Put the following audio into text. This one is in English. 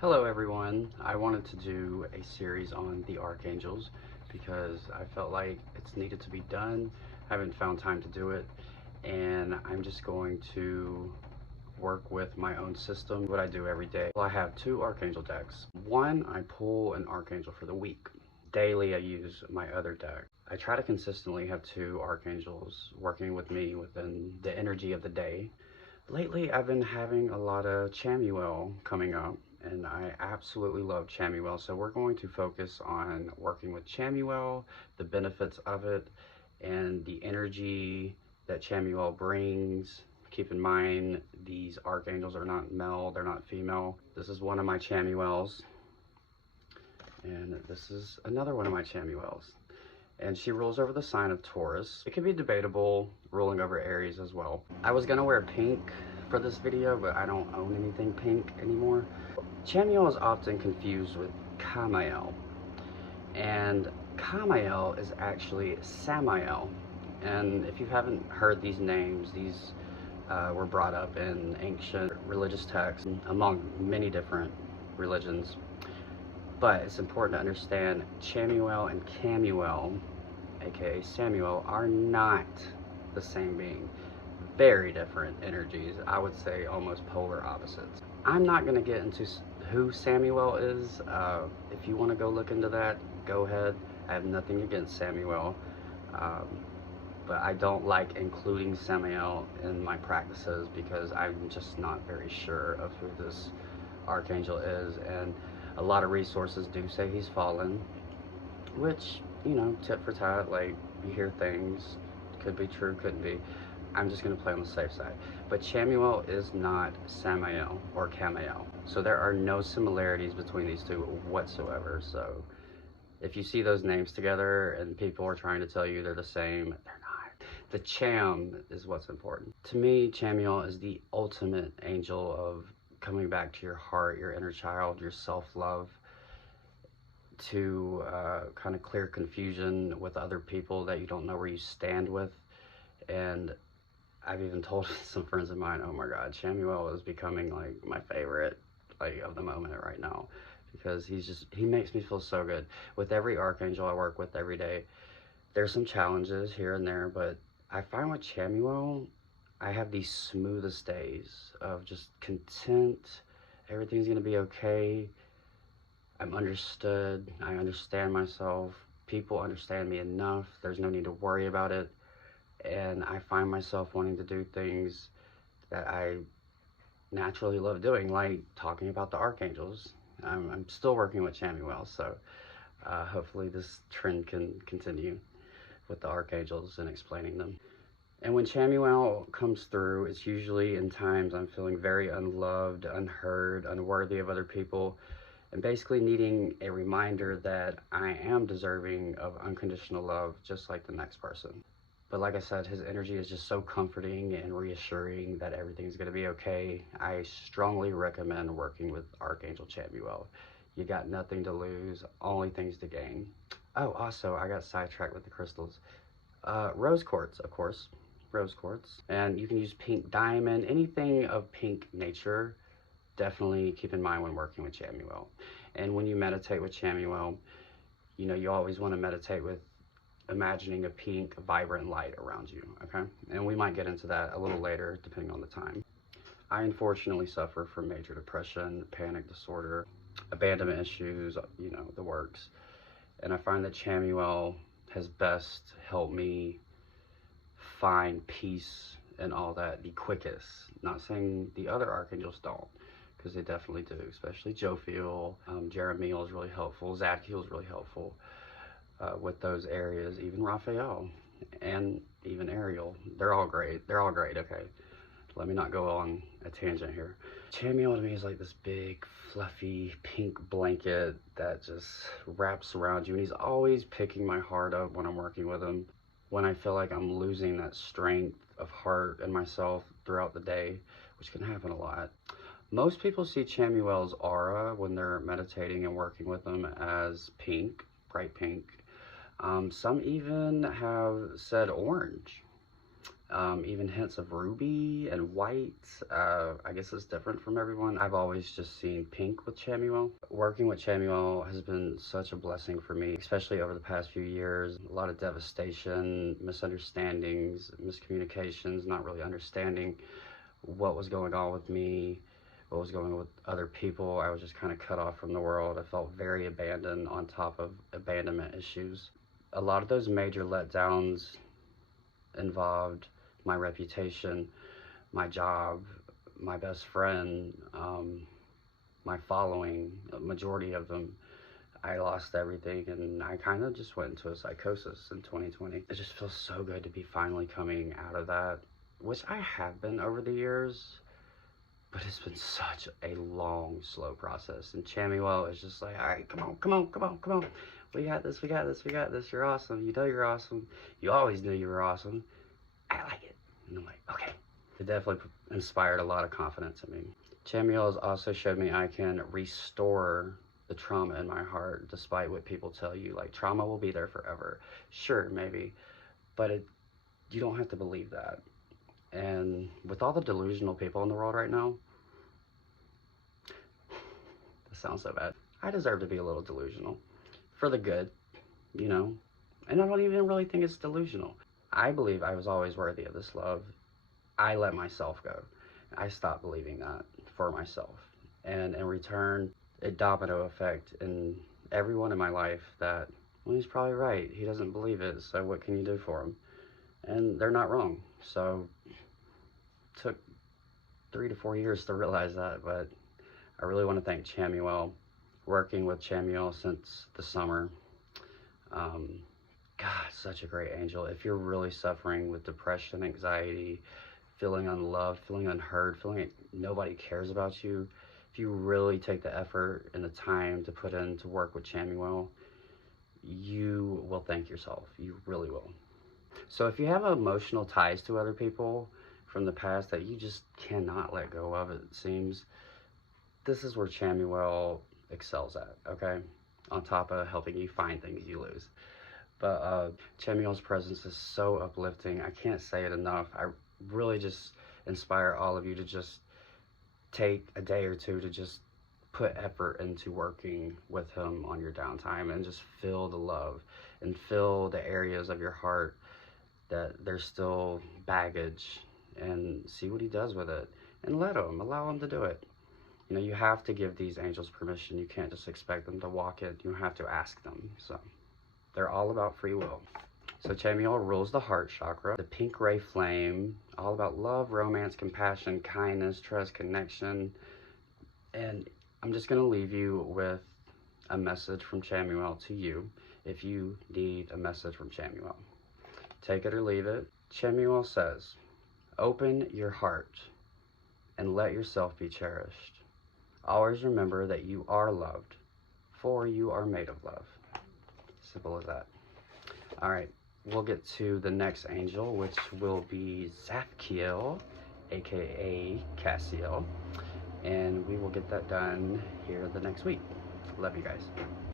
Hello everyone. I wanted to do a series on the archangels because I felt like it's needed to be done. I haven't found time to do it, and I'm just going to work with my own system, what I do every day. Well, I have two archangel decks. One, I pull an archangel for the week. Daily, I use my other deck. I try to consistently have two archangels working with me within the energy of the day. Lately, I've been having a lot of Chamuel coming up, and I absolutely love Chamuel. So we're going to focus on working with Chamuel, the benefits of it, and the energy that Chamuel brings. Keep in mind, these archangels are not male, they're not female. This is one of my Chamuels, and this is another one of my Chamuels. And she rules over the sign of Taurus. It could be debatable ruling over Aries as well. I was gonna wear pink for this video, but I don't own anything pink anymore. Chamuel is often confused with Chamuel, and Chamuel is actually Samael. And if you haven't heard these names, these were brought up in ancient religious texts among many different religions. But it's important to understand Chamuel and Chamuel, aka Samuel, are not the same being. Very different energies. I would say almost polar opposites. I'm not going to get into who Samuel is. If you want to go look into that, go ahead. I have nothing against Samuel. But I don't like including Samuel in my practices because I'm just not very sure of who this archangel is. And a lot of resources do say he's fallen, which, you know, tit for tat, like, you hear things, could be true, couldn't be. I'm just going to play on the safe side. But Chamuel is not Samael or Camael. So there are no similarities between these two whatsoever. So if you see those names together and people are trying to tell you they're the same, they're not. The Cham is what's important. To me, Chamuel is the ultimate angel of coming back to your heart, your inner child, your self-love, to kind of clear confusion with other people that you don't know where you stand with. And I've even told some friends of mine, oh my God, Chamuel is becoming like my favorite, like, of the moment right now, because he makes me feel so good. With every archangel I work with every day, there's some challenges here and there, but I find with Chamuel, I have the smoothest days of just content. Everything's gonna be okay. I'm understood. I understand myself. People understand me enough. There's no need to worry about it. And I find myself wanting to do things that I naturally love doing, like talking about the archangels. I'm still working with Chamuel, so hopefully this trend can continue with the archangels and explaining them. And when Chamuel comes through, it's usually in times I'm feeling very unloved, unheard, unworthy of other people, and basically needing a reminder that I am deserving of unconditional love just like the next person. But like I said, his energy is just so comforting and reassuring that everything's going to be okay. I strongly recommend working with Archangel Chamuel. You got nothing to lose, only things to gain. Oh, also, I got sidetracked with the crystals. Rose quartz, of course. Rose quartz. And you can use pink diamond, anything of pink nature. Definitely keep in mind when working with Chamuel. And when you meditate with Chamuel, you know, you always want to meditate with imagining a pink, vibrant light around you, okay? And we might get into that a little later, depending on the time. I unfortunately suffer from major depression, panic disorder, abandonment issues, you know, the works. And I find that Chamuel has best helped me find peace and all that the quickest. Not saying the other archangels don't, because they definitely do, especially Jophiel. Jeremiel is really helpful. Zadkiel is really helpful with those areas. Even Raphael and even Ariel. They're all great. They're all great, okay? Let me not go on a tangent here. Chamuel to me is like this big, fluffy, pink blanket that just wraps around you. And he's always picking my heart up when I'm working with him. When I feel like I'm losing that strength of heart in myself throughout the day, which can happen a lot. Most people see Chamuel's aura when they're meditating and working with him as pink, bright pink. Some even have said orange. even hints of ruby and white. I guess it's different from everyone. I've always just seen pink with Chamuel. Working with Chamuel has been such a blessing for me, especially over the past few years. A lot of devastation, misunderstandings, miscommunications, not really understanding what was going on with me, what was going on with other people. I was just kind of cut off from the world. I felt very abandoned on top of abandonment issues. A lot of those major letdowns involved my reputation, my job, my best friend, my following, a majority of them. I lost everything, and I kind of just went into a psychosis in 2020. It just feels so good to be finally coming out of that, which I have been over the years, but it's been such a long, slow process. And Chamuel is just like, all right, come on, come on, come on, come on. We got this, we got this, we got this. You're awesome. You know you're awesome. You always knew you were awesome. I like it. And I'm like, okay. It definitely inspired a lot of confidence in me. Chamuel has also showed me I can restore the trauma in my heart, despite what people tell you. Like, trauma will be there forever. Sure, maybe. But you don't have to believe that. And with all the delusional people in the world right now, this sounds so bad. I deserve to be a little delusional. For the good, you know? And I don't even really think it's delusional. I believe I was always worthy of this love. I let myself go. I stopped believing that for myself. And in return, a domino effect in everyone in my life that, well, he's probably right. He doesn't believe it, so what can you do for him? And they're not wrong. So it took 3 to 4 years to realize that, but I really want to thank Chamuel. Working with Chamuel since the summer. God, such a great angel. If you're really suffering with depression, anxiety, feeling unloved, feeling unheard, feeling like nobody cares about you, if you really take the effort and the time to put in to work with Chamuel, you will thank yourself. You really will. So if you have emotional ties to other people from the past that you just cannot let go of, it seems, this is where Chamuel excels at, okay? On top of helping you find things you lose. But Chamuel's presence is so uplifting. I can't say it enough. I really just inspire all of you to just take a day or two to just put effort into working with him on your downtime and just feel the love and feel the areas of your heart that there's still baggage, and see what he does with it, and allow him to do it. You know, you have to give these angels permission. You can't just expect them to walk in. You have to ask them. So they're all about free will. So Chamuel rules the heart chakra, the pink ray flame, all about love, romance, compassion, kindness, trust, connection. And I'm just going to leave you with a message from Chamuel to you if you need a message from Chamuel. Take it or leave it. Chamuel says, open your heart and let yourself be cherished. Always remember that you are loved, for you are made of love. Simple as that. All right, we'll get to the next angel, which will be Zapkiel, aka Cassiel, and we will get that done here the next week. Love you guys.